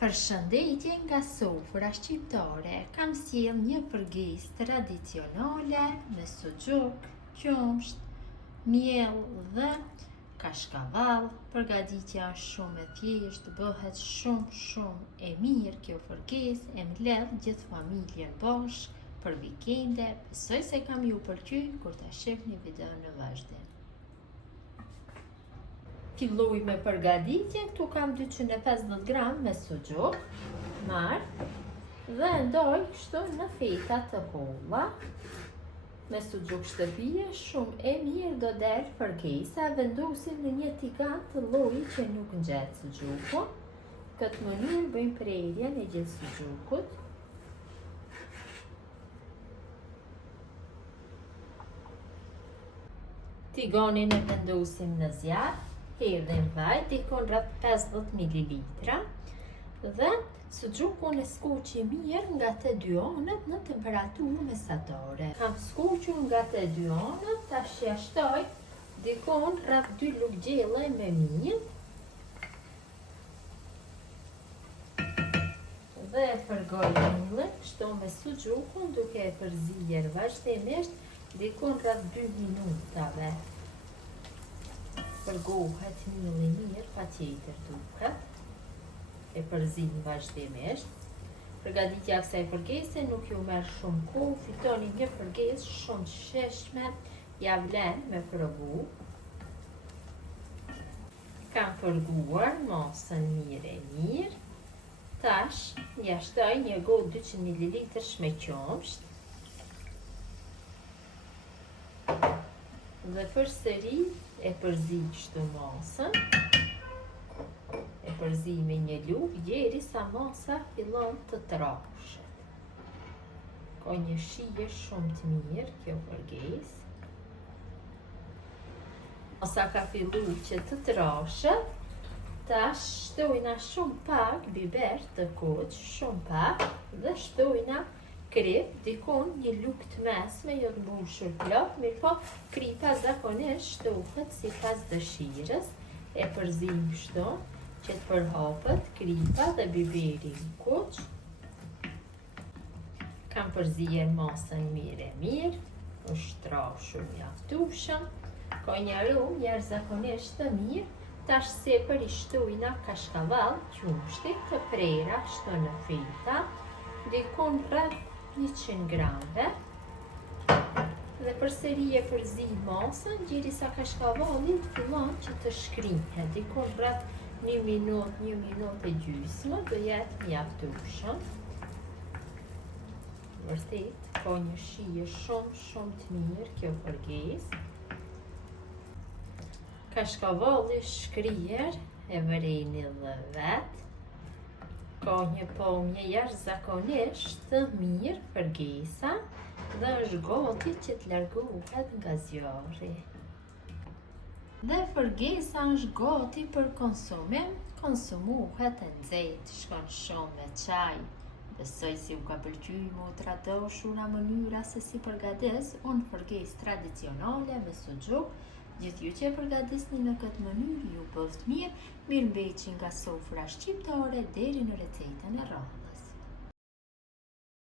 Përshëndetje nga sofra shqiptare, kam sjell një përgjesë tradicionale me suxhuk, qumsht, miell dhe kashkavall. Përgatitja është shumë e thjeshtë, bëhet shumë e mirë kjo përgjesë, e mbledh gjithë familjen bashkë për vikende. Besoj se kam ju pëlqy kur ta shihni videon në vazhdim. Filloj me përgatitjen. Këtu kam 250 gram me suxhuk marr dhe ndoj kështu në feta të holla. Me suxhuk shtëpie shumë e mirë do del përgesa. Vendosim në një tigan të lloji që nuk ngjet suxhukun. Këtë mënyrë bëjmë prerjen e gjithë suxhukut. Tiganin e vendosim në zjarr. Hedhim vaj, dikon rreth 50 ml dhe suxhukun e skuqi mirë nga të dy anët në temperaturë mesatare. Kam skuqur nga të dy anët, tash ja shtoj dikon rreth 2 lugë gjelle me mijë dhe e përgoj millën kështu me suxhukun duke e përzier vazhdimisht dikon rreth 2 minutave. Përgohet milli mirë, pa tjetër duket. E përzim vazhdimisht. Përgatitja e kësaj përgese nuk ju merr shumë kohë, fitoni një përgesë shumë të shijshme, ja vlen me provu. Kam përguar masën mirë. Tash ja shtoj një gotë 200 ml me qumsht. Dhe përsëri e përzi kështu masën. E përzi me një lugë derisa masa fillon të trashet. Ka një shije shumë të mirë kjo përgesë. Masa ka filluar që të trashet. Tash shtojna shumë pak biber të kuq, shumë pak, dhe shtojna krip, dikon një lugë të mesme, jo të mbushur plot, mirë po kripa zakonisht shtohet sipas dëshirës. E përzim kështu që të përhapet kripa dhe biberi i kuq. Kam përzier masën mirë, është trashur mjaftueshëm. Ka një aromë jashtëzakonisht të mirë. Tash sipër i shtojna kashkavall, qumshti të prera kështu në feta, dikon rreth 100 gramve dhe përsëri e përzi masën derisa kashkavalli fillon që të shkrihet, dikon rreth 1 minutë e gjysmë do jetë mjaftueshëm. Vërtet ka një shije shumë të mirë kjo përgesë. Kashkavalli shkrier e vëreni dhe vet. Ka një pamje jashtëzakonisht të mirë përgesa dhe është gati që të largohet nga zjarri. Dhe përgesa është gati për konsumim, konsumohet e nxehtë, shkon shumë me çaj. Besoj si u ka pëlqyer motra dashura mënyra se si përgatis unë përgesë tradicionale me suxhuk. Gjithë ju që e përgatisni në këtë mënyrë, ju bëft mirë, mirëmbëjtje nga sofra shqiptare deri në recetën e radhës.